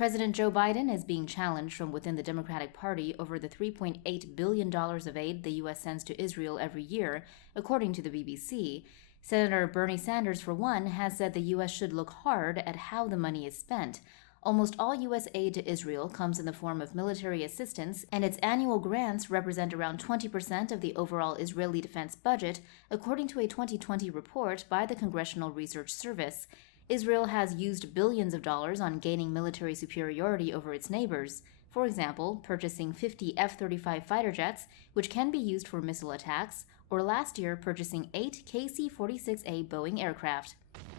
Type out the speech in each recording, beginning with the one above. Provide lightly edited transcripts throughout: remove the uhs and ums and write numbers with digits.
President Joe Biden is being challenged from within the Democratic Party over the $3.8 billion of aid the U.S. sends to Israel every year, according to the BBC. Senator Bernie Sanders, for one, has said the U.S. should look hard at how the money is spent. Almost all U.S. aid to Israel comes in the form of military assistance, and its annual grants represent around 20% of the overall Israeli defense budget, according to a 2020 report by the Congressional Research Service. Israel has used billions of dollars on gaining military superiority over its neighbors. For example, purchasing 50 F-35 fighter jets, which can be used for missile attacks, or last year purchasing 8 KC-46A Boeing aircraft.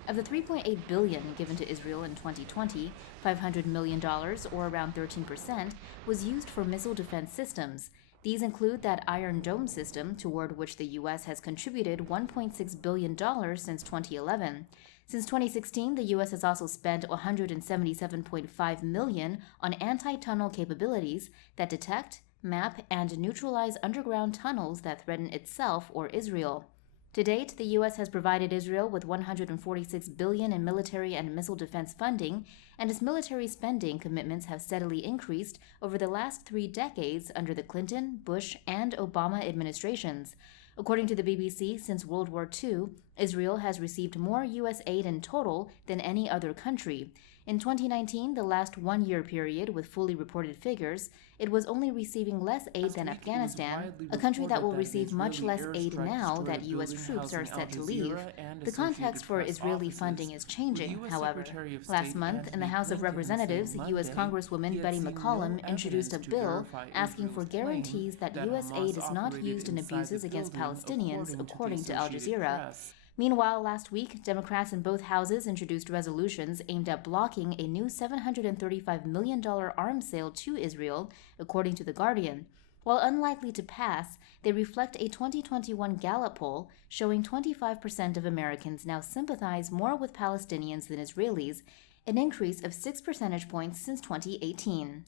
Of the $3.8 billion given to Israel in 2020, $500 million, or around 13%, was used for missile defense systems. These include that Iron Dome system, toward which the U.S. has contributed $1.6 billion since 2011. Since 2016, the U.S. has also spent $177.5 million on anti-tunnel capabilities that detect, map, and neutralize underground tunnels that threaten itself or Israel. To date, the U.S. has provided Israel with $146 billion in military and missile defense funding, and its military spending commitments have steadily increased over the last 3 decades under the Clinton, Bush, and Obama administrations. According to the BBC, since World War II, Israel has received more U.S. aid in total than any other country. In 2019, the last one-year period with fully reported figures, it was only receiving less aid than Afghanistan, a country that will receive much less aid now that U.S. troops are set to leave. The context for Israeli funding is changing, however. Last month, in the House of Representatives, U.S. Congresswoman Betty McCollum introduced a bill asking for guarantees that U.S. aid is not used in abuses against Palestinians, according to Al Jazeera. Meanwhile, last week, Democrats in both houses introduced resolutions aimed at blocking a new $735 million arms sale to Israel, according to The Guardian. While unlikely to pass, they reflect a 2021 Gallup poll showing 25% of Americans now sympathize more with Palestinians than Israelis, an increase of 6 percentage points since 2018.